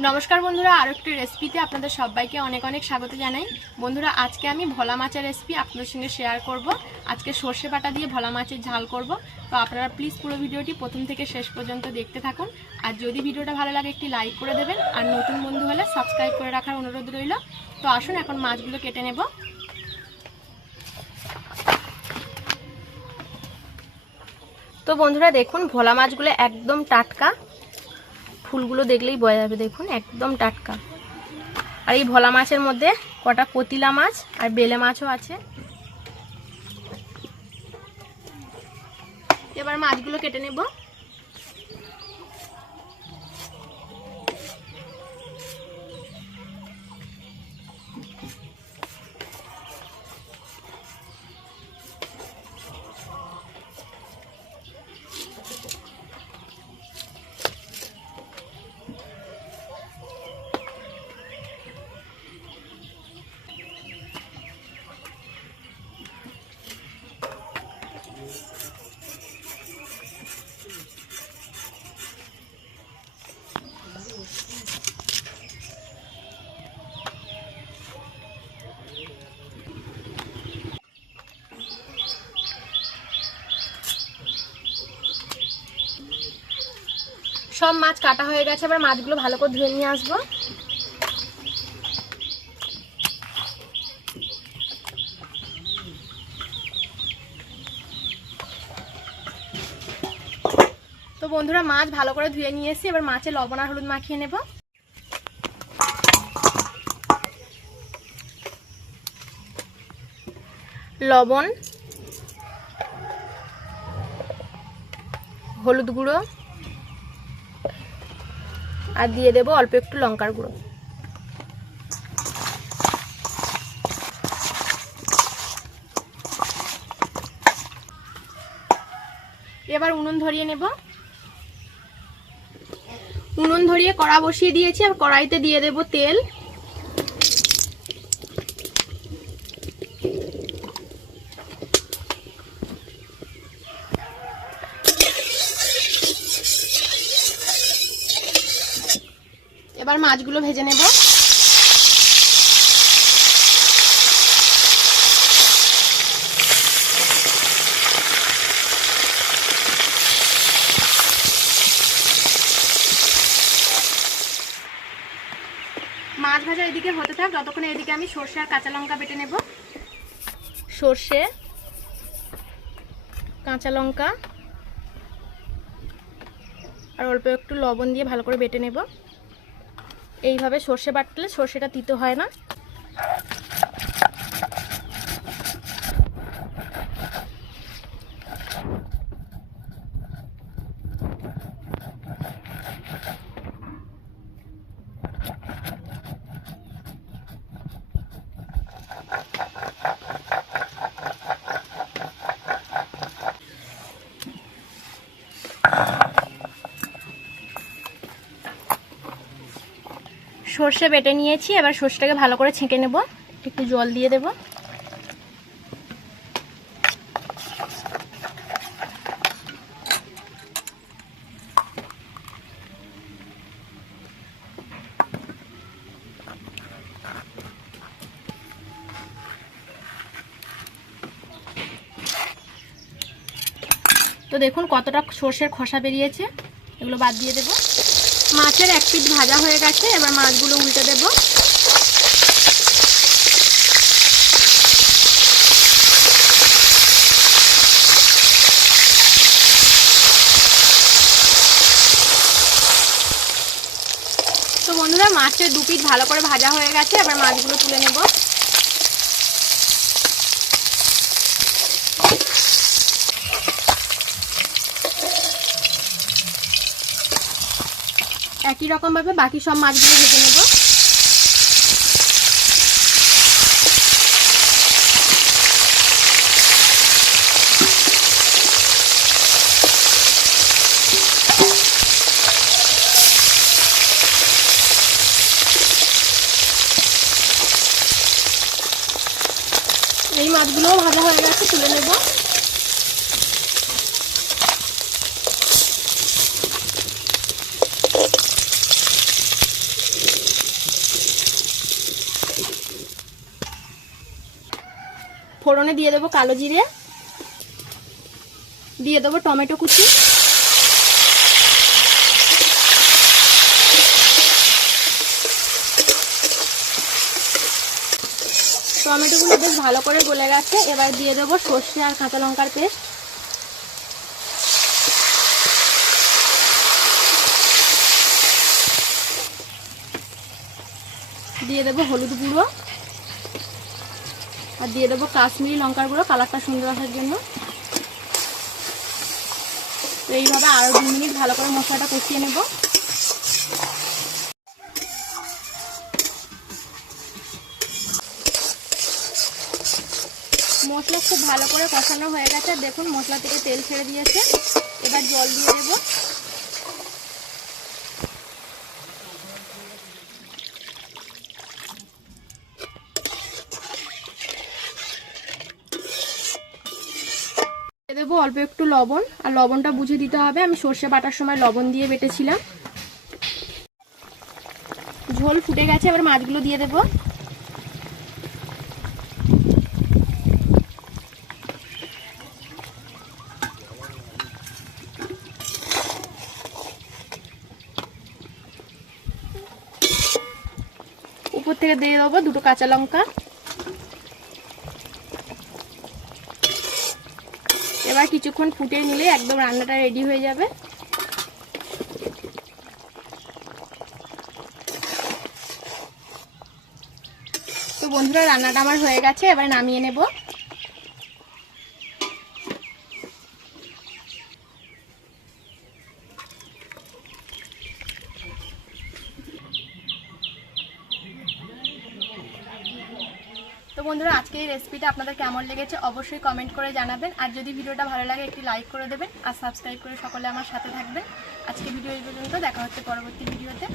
নমস্কার বন্ধুরা, আরও একটি রেসিপিতে আপনাদের সবাইকে অনেক অনেক স্বাগত জানাই। বন্ধুরা, আজকে আমি ভোলা মাছের রেসিপি আপনাদের সঙ্গে শেয়ার করব। আজকে সর্ষে বাটা দিয়ে ভোলা মাছের ঝাল করব। তো আপনারা প্লিজ পুরো ভিডিওটি প্রথম থেকে শেষ পর্যন্ত দেখতে থাকুন। আর যদি ভিডিওটা ভালো লাগে একটি লাইক করে দেবেন, আর নতুন বন্ধু হলে সাবস্ক্রাইব করে রাখার অনুরোধ রইল। তো আসুন এখন মাছগুলো কেটে নেব। তো বন্ধুরা দেখুন, ভোলা মাছগুলো একদম টাটকা, ফুলগুলো দেখলেই বোঝা যাবে। দেখুন একদম টাটকা। আর এই ভোলা মাছের মধ্যে কটা কতিলা মাছ আর বেলে মাছও আছে। এবার মাছগুলো কেটে নেব। সব মাছ কাটা হয়ে গেছে, এবার মাছগুলো ভালো করে ধুয়ে নিয়ে আসবো। তো বন্ধুরা, মাছ ভালো করে ধুয়ে নিয়ে এসেছি। এবার মাছে লবণ আর হলুদ মাখিয়ে নেব। লবণ, হলুদ গুঁড়ো আর দিয়ে দেব অল্প একটু লঙ্কার গুঁড়ো। এবার উনুন ধরিয়ে নেব। উনুন ধরিয়ে কড়া বসিয়ে দিয়েছি। আর কড়াইতে দিয়ে দেব তেল। এবার মাছগুলো ভেজে নেব। মাছ ভাজা এদিকে হতে থাক, ততক্ষণে এদিকে আমি সর্ষে আর কাঁচা লঙ্কা বেটে নেব। সর্ষে, কাঁচা লঙ্কা আর অল্প একটু লবণ দিয়ে ভালো করে বেটে নেব। এইভাবে সর্ষে বাটলে সর্ষেটা তিতো হয় না। সর্ষে বেটে নিয়েছি। এবার সর্ষেটাকে ভালো করে ছেঁকে নেব। একটু জল দিয়ে দেব। তো দেখুন কতটা সর্ষের খোসা বেরিয়েছে। এগুলো বাদ দিয়ে দেব। মাছের এক পিঠ ভাজা হয়ে গেছে। এবার মাছগুলো উল্টে দেব। তো বন্ধুরা, মাছের দু পিঠ ভালো করে ভাজা হয়ে গেছে। এবার মাছগুলো তুলে নেব। একই রকম ভাবে বাকি সব মাছগুলো ভেজে নেব। এই মাছগুলোও ভাজা হয়ে গেছে, তুলে নেব। ফোড়নে দিয়ে দেবো কালো জিরে, দিয়ে দেবো টমেটো কুচি, টমেটোগুলো বেশ ভালো করে গলে গেছে। এবার দিয়ে দেবো সর্ষে আর কাঁচা লঙ্কার পেস্ট, দিয়ে দেবো হলুদ গুঁড়ো, আর দিয়ে দেবো কাশ্মীরি লঙ্কার গুঁড়ো কালারটা সুন্দর আসার জন্য। তো এইভাবে আরো 2 মিনিট ভালো করে মশলাটা কষিয়ে নেব। মশলা খুব ভালো করে কষানো হয়ে গেছে, দেখুন মশলা থেকে তেল ছেড়ে দিয়েছে। এবার জল দিয়ে দেব। দেবো অল্প একটু লবণ, আর লবণটা বুঝে দিতে হবে, আমি সর্ষে বাটার সময় লবণ দিয়ে বেটেছিলাম। ঝোল ফুটে গেছে, এবার মাছগুলো দিয়ে দেবো। উপর থেকে দিয়ে দেবো 2টো কাঁচা লঙ্কা। এবার কিছুক্ষণ ফুটিয়ে নিলে একদম রান্নাটা রেডি হয়ে যাবে। তো বন্ধুরা রান্নাটা আমার হয়ে গেছে, এবার নামিয়ে নেব। তো বন্ধুরা আজকে এই রেসিপিটা আপনাদের কেমন লেগেছে অবশ্যই কমেন্ট করে জানাবেন, আর যদি ভিডিওটা ভালো লাগে একটি লাইক করে দেবেন, আর সাবস্ক্রাইব করে সকলে আমার সাথে থাকবেন। আজকে ভিডিও এই পর্যন্ত, দেখা হচ্ছে পরবর্তী ভিডিওতে।